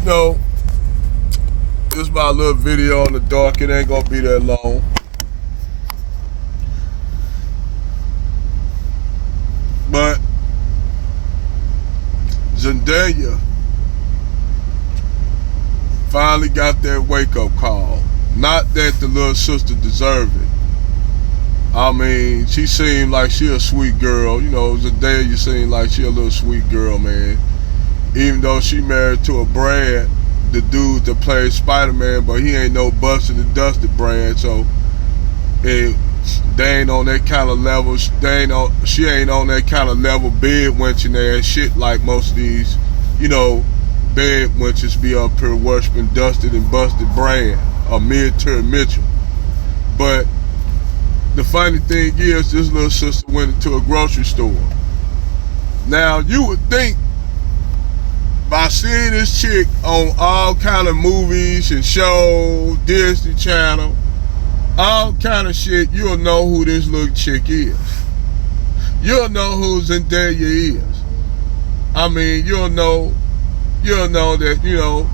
You know, this is my little video on the dark. It ain't gonna be that long. But Zendaya finally got that wake-up call. Not that the little sister deserved it. I mean, she seemed like she a sweet girl. You know, Zendaya seemed like she a little sweet girl, man. Even though she married to a Brad, the dude that plays Spider-Man, but he ain't no busted and dusted Brad, so they ain't on that kind of level. She ain't on that kind of level bed wenching ass shit like most of these, you know, bed wenches be up here worshiping dusted and busted Brad or mid-term Mitchell. But the funny thing is, this little sister went into a grocery store. Now, you would think by seeing this chick on all kind of movies and shows, Disney Channel, all kind of shit, you'll know who this little chick is. You'll know who Zendaya is. I mean, you'll know that, you know,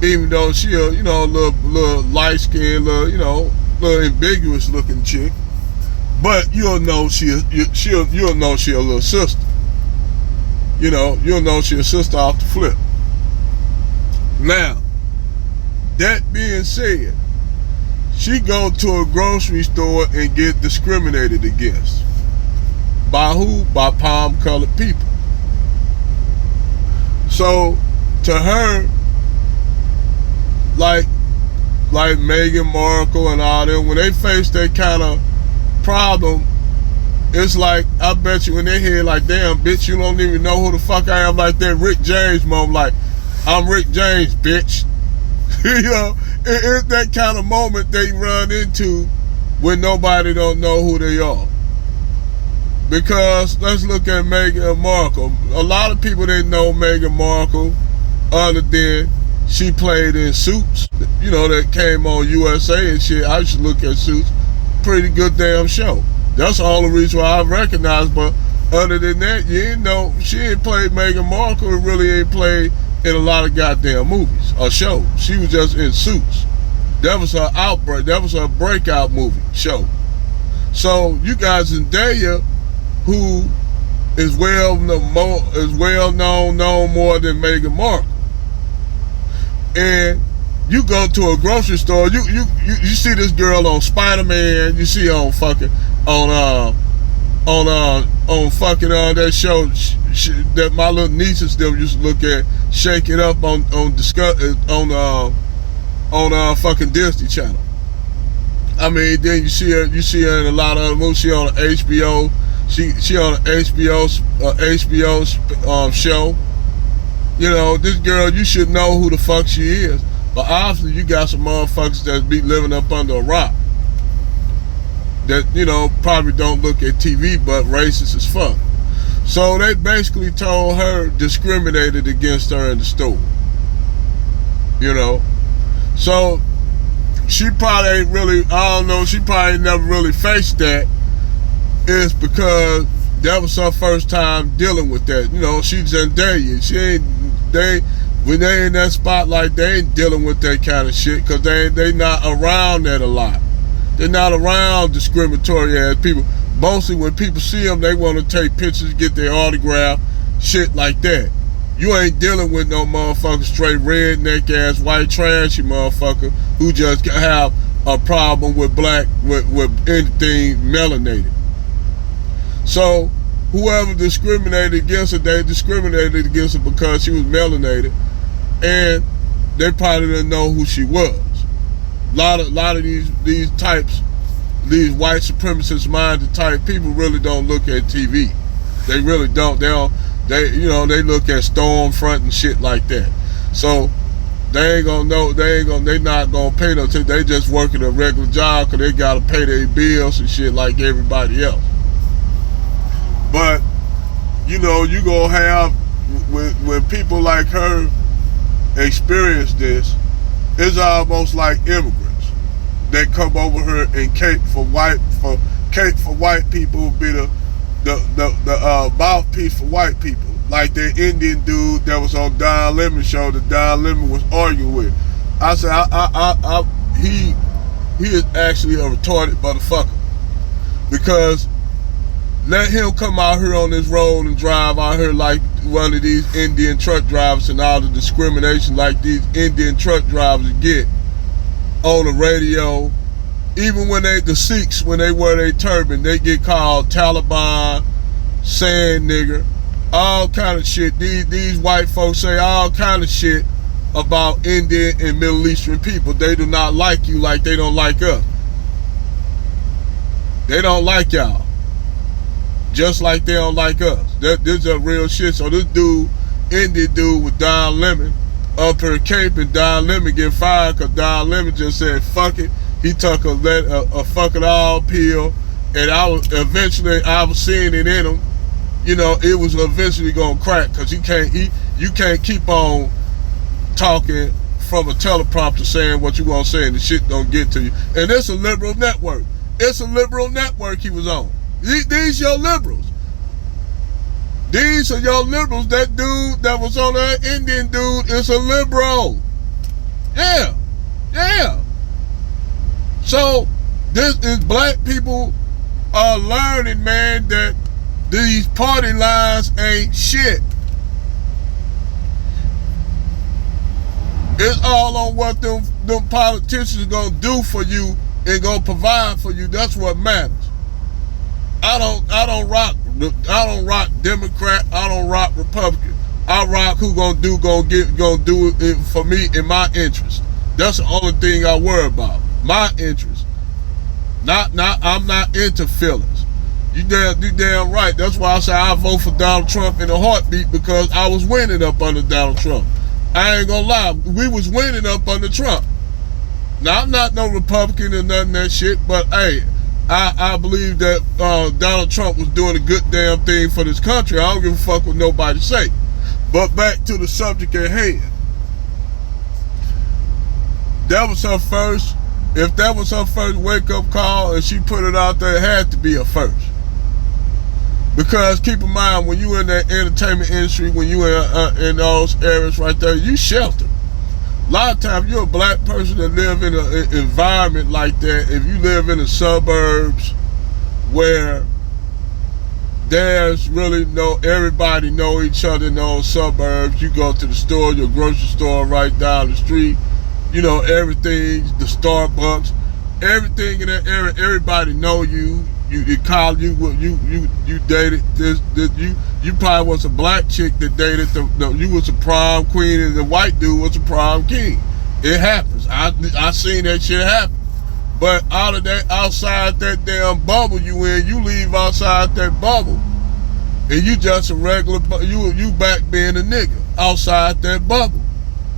even though she a, you know, little light-skinned, little ambiguous looking chick, but you'll know you'll know she a little sister. You know, you'll know she a sister off the flip. Now, that being said, she go to a grocery store and get discriminated against. By who? By palm-colored people. So, to her, like Meghan Markle and all them, when they face that kind of problem, it's like, I bet you in their head, like, damn, bitch, you don't even know who the fuck I am, like that Rick James moment, like, I'm Rick James, bitch. You know, it's that kind of moment they run into when nobody don't know who they are. Because, let's look at Meghan Markle. A lot of people didn't know Meghan Markle other than she played in Suits, you know, that came on USA and shit. I used to look at Suits. Pretty good damn show. That's the only reason why I recognize, but other than that, you didn't know she ain't played Meghan Markle and really ain't played in a lot of goddamn movies or shows. She was just in Suits. That was her outbreak. That was her breakout movie show. So you got Zendaya, who is well known more than Meghan Markle, and you go to a grocery store, you see this girl on Spider-Man, you see on fucking on fucking that show that my little nieces them used to look at, Shake It Up on fucking Disney Channel. I mean, then you see her in a lot of other movies. She on an HBO, she on an HBO show. You know, this girl, you should know who the fuck she is. But obviously, you got some motherfuckers that be living up under a rock that, you know, probably don't look at TV, but racist as fuck. So they basically told her, discriminated against her in the store. You know? So she probably ain't really, I don't know, she probably never really faced that. It's because that was her first time dealing with that. You know, she's Zendaya. When they in that spotlight, they ain't dealing with that kind of shit because they not around that a lot. They're not around discriminatory ass people. Mostly when people see them, they want to take pictures, get their autograph, shit like that. You ain't dealing with no motherfucker straight redneck ass white trashy motherfucker who just have a problem with with anything melanated. So whoever discriminated against her, they discriminated against her because she was melanated, and they probably didn't know who she was. A lot of these types, these white supremacist minded type people really don't look at TV. They really don't. They look at Stormfront and shit like that. So they ain't gonna know. They not gonna pay no attention. They just working a regular job because they gotta pay their bills and shit like everybody else. But you know, you gonna have when people like her experience this, it's almost like immigrants that come over here and cape for white people, be the mouthpiece for white people. like that Indian dude that was on Don Lemon show that Don Lemon was arguing with. I said, he is actually a retarded motherfucker, because let him come out here on this road and drive out here like one of these Indian truck drivers, and all the discrimination like these Indian truck drivers get on the radio. Even when the Sikhs, when they wear their turban, they get called Taliban, sand nigger, all kind of shit. These white folks say all kind of shit about Indian and Middle Eastern people. They do not like you like they don't like us. They don't like y'all, just like they don't like us. This is a real shit. So this dude, Indian dude with Don Lemon, up here caping, Don Lemon get fired because Don Lemon just said fuck it. He took a fuck it all pill, and I was seeing it in him. You know, it was eventually gonna crack, because you can't keep on talking from a teleprompter saying what you want to say and the shit don't get to you. And it's a liberal network. It's a liberal network he was on. These your liberals. These are your liberals. That dude that was on that Indian dude is a liberal. Yeah. So this is black people are learning, man, that these party lines ain't shit. It's all on what them politicians gonna do for you and gonna provide for you. That's what matters. I don't rock Democrat. I don't rock Republican. I rock who gonna do it for me in my interest. That's the only thing I worry about. My interest. I'm not into feelings. You damn right. That's why I say I vote for Donald Trump in a heartbeat, because I was winning up under Donald Trump. I ain't gonna lie, we was winning up under Trump. Now, I'm not no Republican or nothing that shit, but hey, I believe that Donald Trump was doing a good damn thing for this country. I don't give a fuck what nobody say. But back to the subject at hand. That was her first. If that was her first wake-up call and she put it out there, it had to be a first. Because keep in mind, when you in that entertainment industry, when you in those areas right there, you sheltered. A lot of times, you're a black person that live in an environment like that. If you live in the suburbs where there's really everybody know each other in those suburbs. You go to the store, your grocery store right down the street. You know, everything, the Starbucks, everything in that area, everybody know you. You call you dated this you probably was a black chick that dated you was a prom queen and the white dude was a prom king. It happens. I seen that shit happen. But out of that, outside that damn bubble you in, you leave outside that bubble, and you just a regular. You back being a nigga outside that bubble.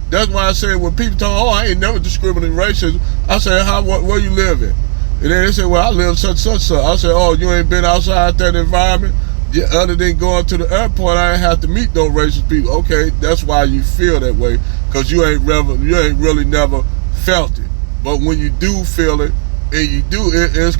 That's why I said when people talk, I ain't never discriminating racism. I said, where you live at? And then they say, well, I live such. I said, oh, you ain't been outside that environment? Yeah, other than going to the airport, I ain't have to meet no racist people. Okay, that's why you feel that way, because you ain't really never felt it. But when you do feel it, and you do, it's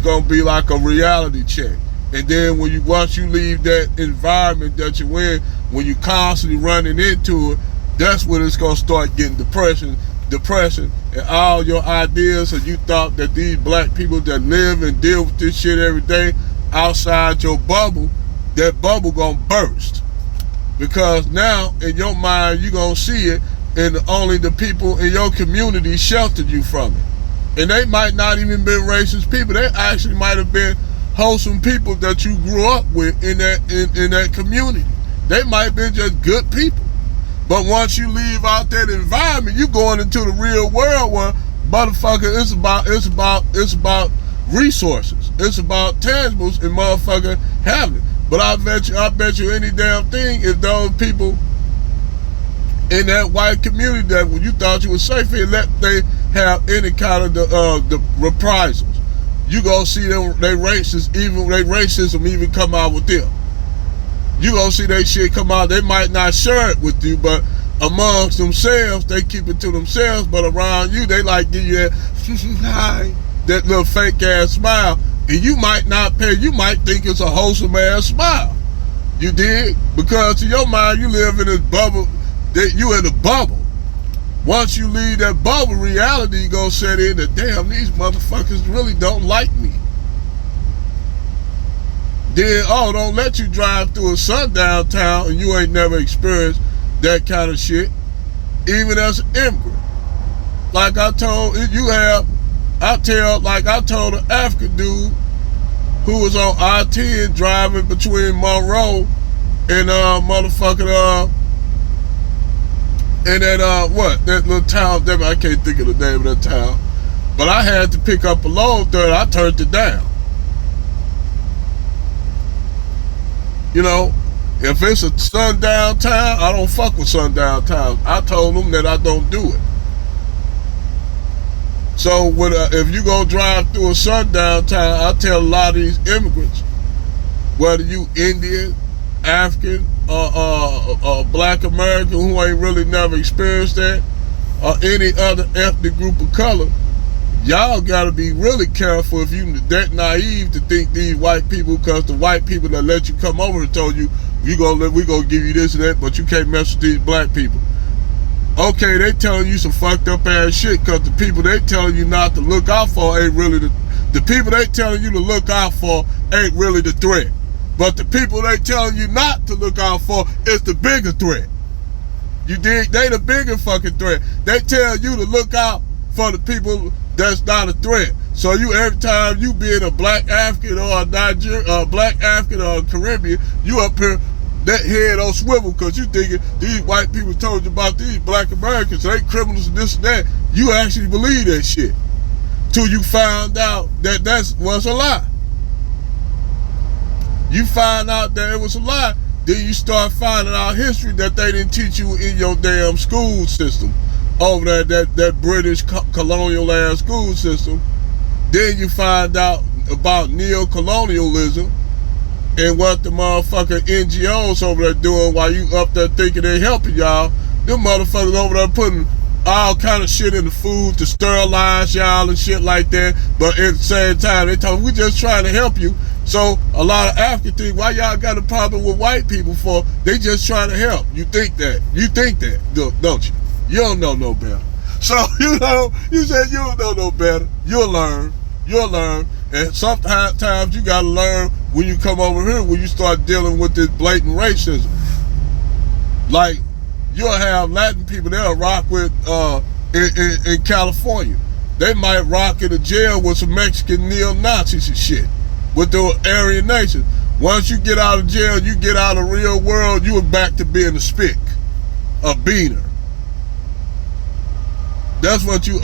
gonna be like a reality check. And then once you leave that environment that you're in, when you constantly running into it, that's when it's gonna start getting depression, and all your ideas, and you thought that these black people that live and deal with this shit every day outside your bubble, that bubble gonna burst. Because now, in your mind, you gonna see it, and only the people in your community sheltered you from it. And they might not even been racist people. They actually might have been wholesome people that you grew up with in that community. They might have been just good people. But once you leave out that environment, you going into the real world where, motherfucker, it's about resources. It's about tangibles and motherfucker having it. But I bet you any damn thing, if those people in that white community that when you thought you were safe in, let they have any kind of the reprisals, you gonna see them racism even come out with them. You gonna see that shit come out. They might not share it with you, but amongst themselves, they keep it to themselves. But around you, they like give you that little fake ass smile, and you might not pay. You might think it's a wholesome ass smile, You dig? Because to your mind, you live in this bubble. That you in a bubble. Once you leave that bubble, reality gonna set in that damn, these motherfuckers really don't like me. Then don't let you drive through a sundown town and you ain't never experienced that kind of shit, even as an immigrant. Like I told an African dude who was on I-10 driving between Monroe and and that little town, I can't think of the name of that town. But I had to pick up a load there, I turned it down. You know, if it's a sundown town, I don't fuck with sundown towns. I told them that I don't do it. So if you go drive through a sundown town, I tell a lot of these immigrants, whether you Indian, African, or Black American who ain't really never experienced that, or any other ethnic group of color, y'all gotta be really careful if you that naive to think these white people, because the white people that let you come over and told you we gonna give you this and that, but you can't mess with these black people. Okay, they telling you some fucked up ass shit, because the people they telling you not to look out for ain't really the people they telling you to look out for ain't really the threat. But the people they telling you not to look out for is the bigger threat. You dig? They the bigger fucking threat. They tell you to look out for the people that's not a threat. So every time you being a black African or a black African or a Caribbean, you up here that head on swivel because you thinking these white people told you about these black Americans, they criminals and this and that. You actually believe that shit till you found out that was a lie. You find out that it was a lie, then you start finding out history that they didn't teach you in your damn school system over that British colonial ass school system. Then you find out about neo-colonialism and what the motherfucking NGOs over there doing while you up there thinking they helping y'all. Them motherfuckers over there putting all kind of shit in the food to sterilize y'all and shit like that. But at the same time, they talk, we just trying to help you. So a lot of African think, why y'all got a problem with white people for? They just trying to help. You think that, don't you? You don't know no better. So, you said you don't know no better. You'll learn. And sometimes you gotta learn when you come over here, when you start dealing with this blatant racism. Like, you'll have Latin people they'll rock with in California. They might rock in a jail with some Mexican neo-Nazis and shit, with the Aryan nation. Once you get out of jail, you get out of the real world, you are back to being a spick, a beaner. That's what you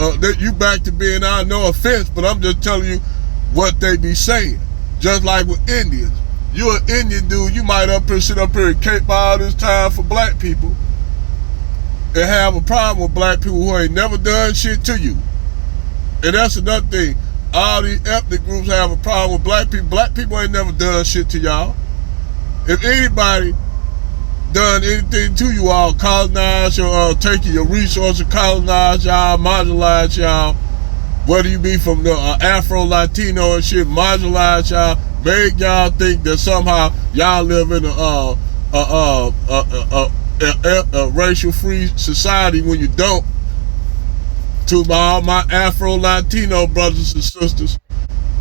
back to being, no offense, but I'm just telling you what they be saying. Just like with Indians. You an Indian dude, you might sit up here and cape all this time for black people and have a problem with black people who ain't never done shit to you. And that's another thing. All these ethnic groups have a problem with black people. Black people ain't never done shit to y'all. If anybody done anything to you all, colonize your, taking your resources, colonize y'all, marginalize y'all, whether you be from the Afro-Latino and shit, marginalize y'all, make y'all think that somehow y'all live in a racial-free society when you don't. To all my Afro-Latino brothers and sisters,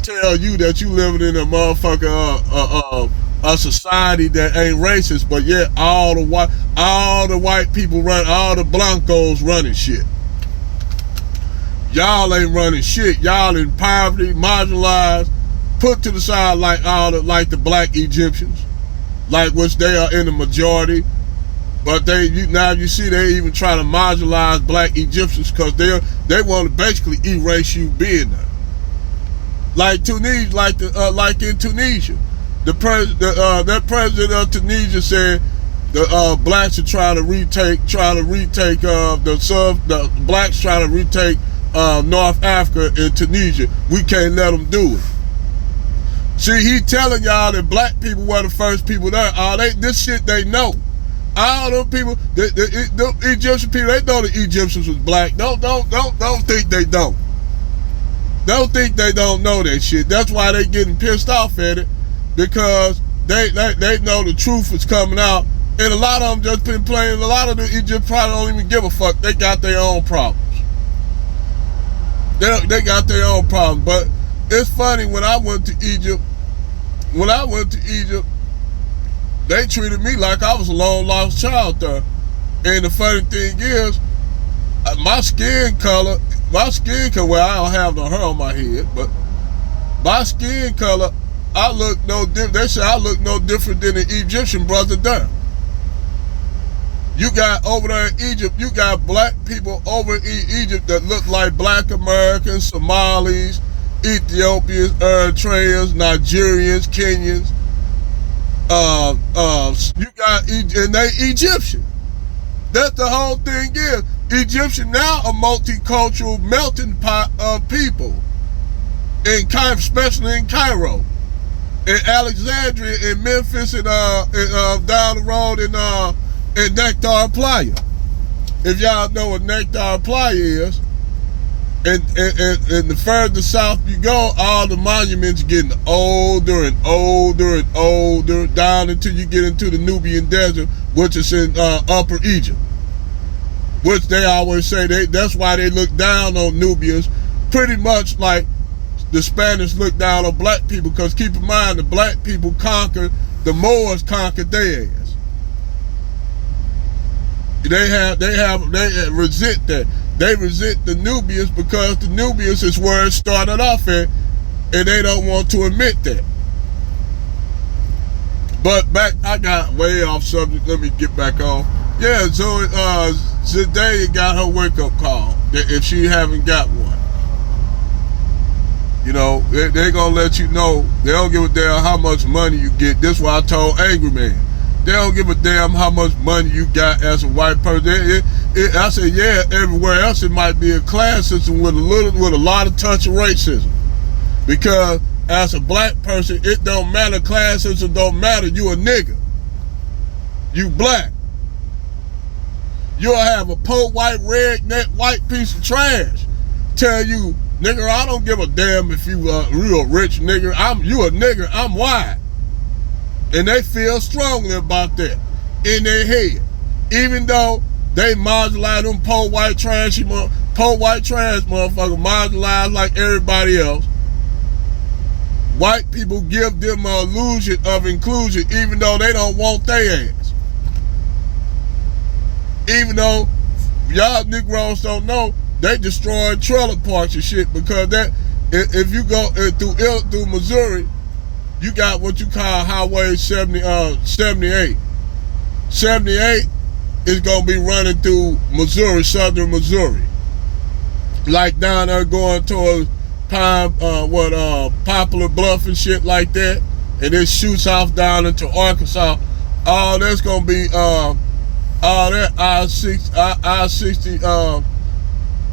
tell you that you living in a motherfucking a society that ain't racist, but yet all the white people run, all the blancos running shit. Y'all ain't running shit. Y'all in poverty, marginalized, put to the side like the black Egyptians, like which they are in the majority. But now you see they even trying to marginalize black Egyptians because they want to basically erase you being there. Like Tunisia, like in Tunisia, that president of Tunisia said the blacks are trying to retake the blacks trying to retake North Africa and Tunisia. We can't let them do it. See, he telling y'all that black people were the first people there. This shit they know. All them people, the Egyptian people, they know the Egyptians was black. Don't think they don't. Don't think they don't know that shit. That's why they getting pissed off at it, because they know the truth is coming out, and a lot of them just been playing. A lot of the Egypt probably don't even give a fuck. They got their own problems. They got their own problems. But it's funny, when I went to Egypt, they treated me like I was a long lost child there. And the funny thing is, my skin color, well, I don't have no hair on my head, but my skin color, I look no different. They say I look no different than the Egyptian brother there. You got over there in Egypt, you got black people over in Egypt that look like black Americans, Somalis, Ethiopians, Eritreans, Nigerians, Kenyans. You got, and they Egyptian. That's the whole thing is. Egyptian now a multicultural melting pot of people. Especially in Cairo, in Alexandria, in Memphis, and down the road in Nectar Playa. If y'all know what Nectar Playa is, and the further south you go, all the monuments getting older and older and older, down until you get into the Nubian Desert, which is in Upper Egypt. Which they always say that's why they look down on Nubians, pretty much like the Spanish look down on black people, because keep in mind, the black people conquered, the Moors conquered their ass. They resent that. They resent the Nubians because the Nubians is where it started off at, and they don't want to admit that. But back, I got way off subject. Let me get back on. Yeah, so Zendaya got her wake-up call, if she haven't got one. You know, they're going to let you know. They don't give a damn how much money you get. This is what I told Angry Man. They don't give a damn how much money you got as a white person. I said, yeah, everywhere else it might be a class system with a lot of touch of racism. Because as a black person, it don't matter. Class system don't matter. You a nigga. You black. You'll have a poor white redneck white piece of trash tell you, nigga, I don't give a damn if you a real rich nigga. You a nigga, I'm white. And they feel strongly about that in their head. Even though they marginalize them poor white trash motherfucker, marginalized like everybody else. White people give them an illusion of inclusion even though they don't want their ass. Even though y'all Negroes don't know, they destroying trailer parks and shit, because that, if you go through Missouri, you got what you call Highway 78. 78 is gonna be running through Missouri, southern Missouri, like down there going towards Poplar Bluff and shit like that, and it shoots off down into Arkansas. All that's gonna be all that I-60,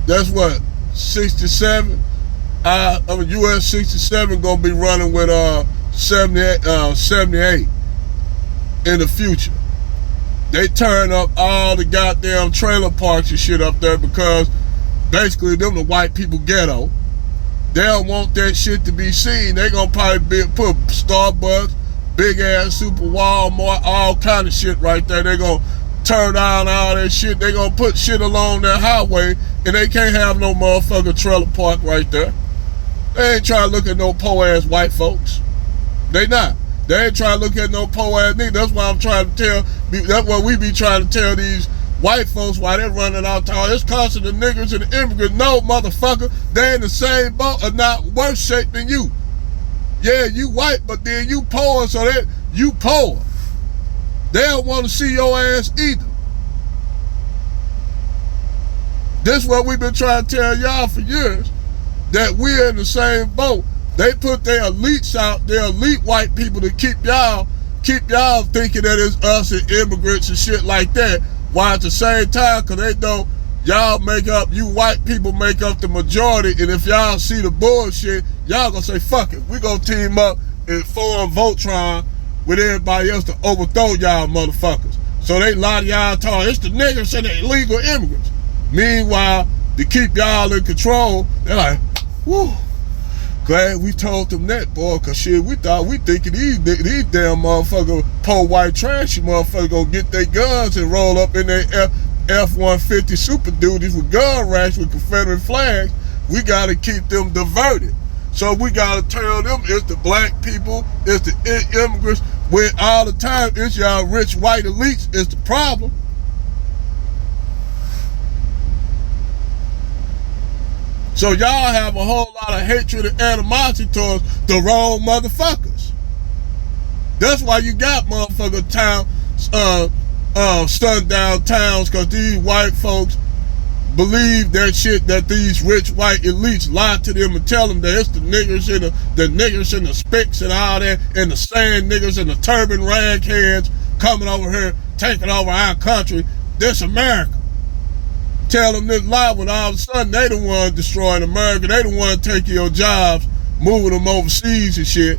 that's what, 67? US 67 gonna be running with 78 in the future. They turn up all the goddamn trailer parks and shit up there because basically them the white people ghetto. They don't want that shit to be seen. They gonna probably put Starbucks, big ass Super Walmart, all kind of shit right there. They gonna turn down all that shit. They gonna put shit along that highway, and they can't have no motherfucking trailer park right there. They ain't trying to look at no poor ass white folks. They not. They ain't trying to look at no poor ass niggas. That's why I'm trying to tell. That's what we be trying to tell these white folks why they running out town. It's costing the niggers and the immigrants. No, motherfucker, they in the same boat or not worse shape than you. Yeah, you white, but then you poor, so that you poor. They don't want to see your ass either. This is what we've been trying to tell y'all for years, that we're in the same boat. They put their elites out, their elite white people, to keep y'all thinking that it's us and immigrants and shit like that. While at the same time, because they know y'all you white people make up the majority, and if y'all see the bullshit, y'all gonna say, fuck it, we gonna team up and form Voltron with everybody else to overthrow y'all motherfuckers. So they lie to y'all talking, it's the niggas and the illegal immigrants. Meanwhile, to keep y'all in control, they're like, whoo, Glad we told them that, boy, cause shit, we thinking these damn motherfucker poor white trashy motherfucker gonna get their guns and roll up in their F-150 Super Duties with gun racks with Confederate flags. We gotta keep them diverted. So we gotta tell them it's the black people, it's the immigrants, when all the time it's y'all rich white elites is the problem. So y'all have a whole lot of hatred and animosity towards the wrong motherfuckers. That's why you got motherfucker sundown towns, cause these white folks believe that shit that these rich white elites lie to them and tell them that it's the niggers and the niggers and the spicks and all that, and the sand niggers and the turban ragheads coming over here taking over our country. This America. Tell them this lie when all of a sudden they the one destroying America. They the one taking your jobs, moving them overseas and shit,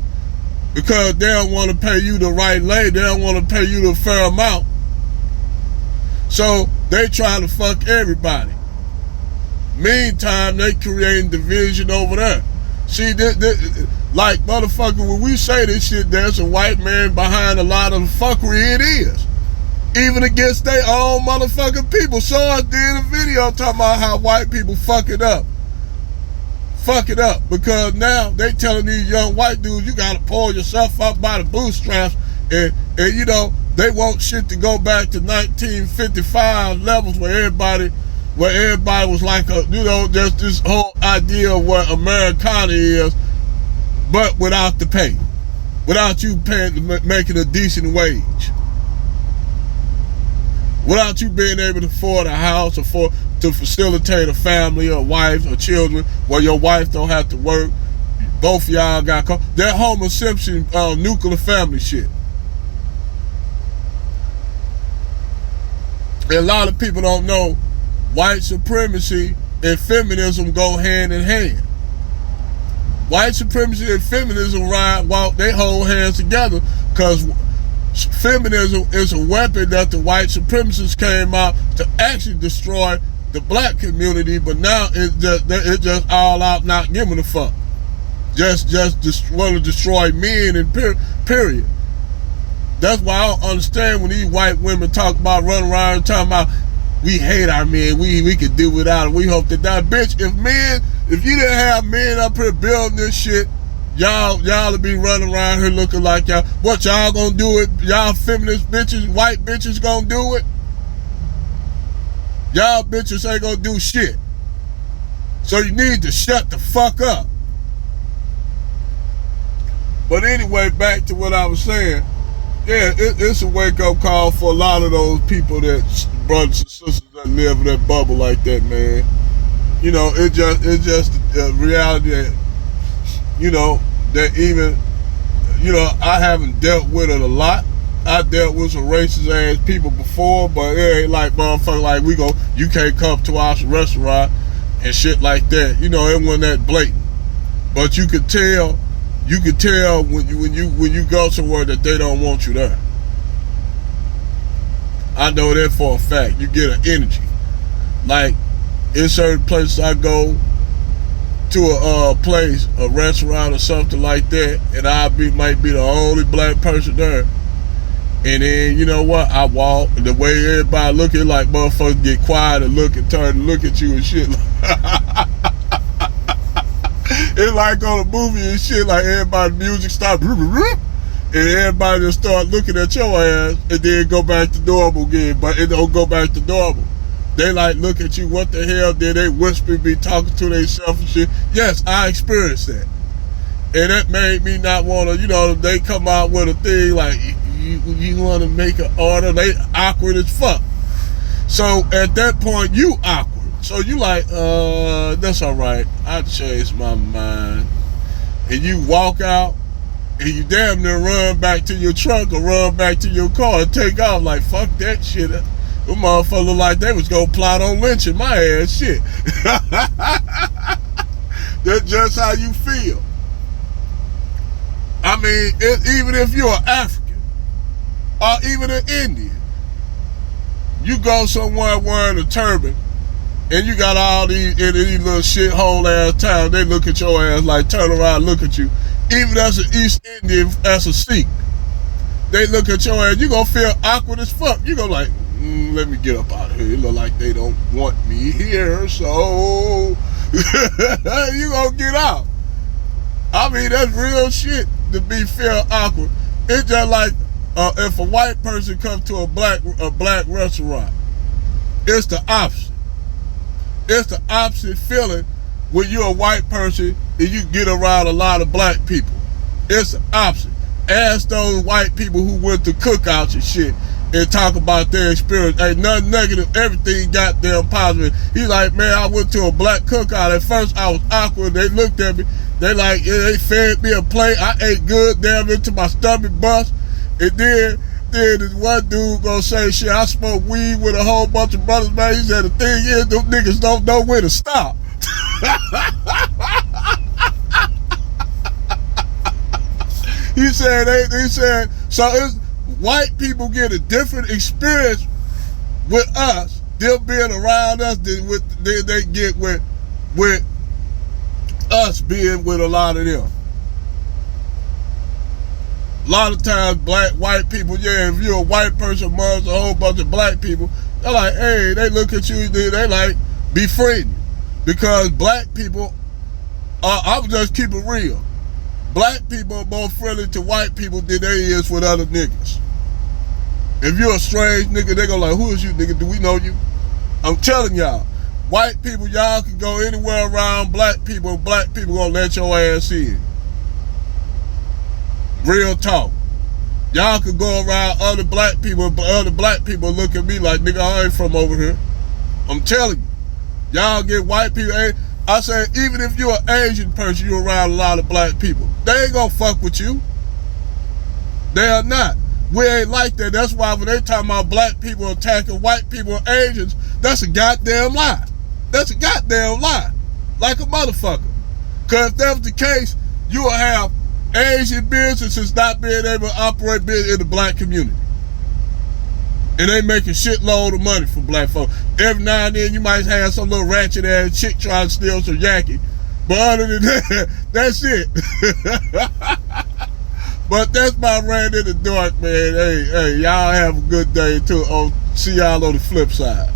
because they don't want to pay you the right lay. They don't want to pay you the fair amount. So they trying to fuck everybody. Meantime, they creating division over there. See, like motherfucker, when we say this shit, there's a white man behind a lot of the fuckery it is. Even against their own motherfucking people. So I did a video talking about how white people fuck it up. Fuck it up. Because now they telling these young white dudes, you gotta pull yourself up by the bootstraps. And you know, they want shit to go back to 1955 levels where everybody was like a, you know, just this whole idea of what Americana is, but without the pay. Without you making a decent wage. Without you being able to afford a house or to facilitate a family or wife or children where your wife don't have to work. Both of y'all got caught. That Homer Simpson nuclear family shit. And a lot of people don't know white supremacy and feminism go hand in hand. White supremacy and feminism walk they hold hands together, because feminism is a weapon that the white supremacists came out to actually destroy the black community, but now it's just all out not giving a fuck. Just want to destroy men and period. That's why I don't understand when these white women talk about running around and talking about we hate our men, we could do without it, we hope to die. Bitch, if you didn't have men up here building this shit, y'all would be running around here looking like y'all. What y'all gonna do it? Y'all feminist bitches, white bitches gonna do it? Y'all bitches ain't gonna do shit. So you need to shut the fuck up. But anyway, back to what I was saying. Yeah, it's a wake-up call for a lot of those people, that brothers and sisters that live in that bubble like that, man. You know, it's just a reality that, you know, that even, you know, I haven't dealt with it a lot. I dealt with some racist ass people before, but it ain't like motherfucker like you can't come to our restaurant and shit like that. You know, it wasn't that blatant. But you could tell when you go somewhere that they don't want you there. I know that for a fact. You get an energy. Like in certain places I go to a place, a restaurant or something like that, and might be the only black person there. And then, you know what, I walk, and the way everybody looking, like motherfuckers get quiet and look and turn and look at you and shit. It's like on a movie and shit, like everybody's music start, and everybody just start looking at your ass, and then go back to normal again, but it don't go back to normal. They like look at you, what the hell, then they whisper, be talking to themselves and shit. Yes, I experienced that. And that made me not want to, you know, they come out with a thing like, you want to make an order, they awkward as fuck. So at that point, you awkward. So you like, that's all right, I changed my mind. And you walk out, and you damn near run back to your truck or run back to your car and take off like, fuck that shit. Them motherfuckers look like they was gonna plot on lynching my ass, shit. That's just how you feel. I mean, even if you're an African or even an Indian, you go somewhere wearing a turban And you got all these little shithole ass towns, they look at your ass like, turn around, look at you. Even as an East Indian, as a Sikh, they look at your ass, you gonna feel awkward as fuck. You gonna like, let me get up out of here. It look like they don't want me here, so you gonna get out. I mean, that's real shit to be feel awkward. It's just like if a white person comes to a black restaurant, it's the opposite. It's the opposite feeling when you're a white person and you get around a lot of black people. It's the opposite. Ask those white people who went to cookouts and shit and talk about their experience. Ain't nothing negative, everything goddamn positive. He's like, man, I went to a black cookout. At first I was awkward. They looked at me. They like, yeah, they fed me a plate. I ate good damn into my stomach bust. And then this one dude gonna say, shit, I smoke weed with a whole bunch of brothers, man. He said, the thing is, those niggas don't know where to stop. He said, so it's, white people get a different experience with us, them being around us, than they get with us being with a lot of them. A lot of times, white people, yeah, if you're a white person amongst a whole bunch of black people, they're like, hey, they look at you, they like befriend you. Because black people, I'm just keep it real. Black people are more friendly to white people than they is with other niggas. If you're a strange nigga, they gonna like, who is you, nigga? Do we know you? I'm telling y'all, white people, y'all can go anywhere around black people gonna let your ass in. Real talk. Y'all could go around other black people, but other black people look at me like, nigga, I ain't from over here. I'm telling you. Y'all get white people. I say, even if you're an Asian person, you're around a lot of black people. They ain't gonna fuck with you. They are not. We ain't like that. That's why when they talking about black people attacking white people and Asians, that's a goddamn lie. That's a goddamn lie. Like a motherfucker. Because if that was the case, you will have Asian businesses not being able to operate in the black community. And they making shitload of money for black folks. Every now and then you might have some little ratchet ass chick trying to steal some Yankee. But other than that, that's it. But that's my rant in the dark, man. Hey, y'all have a good day too. I'll see y'all on the flip side.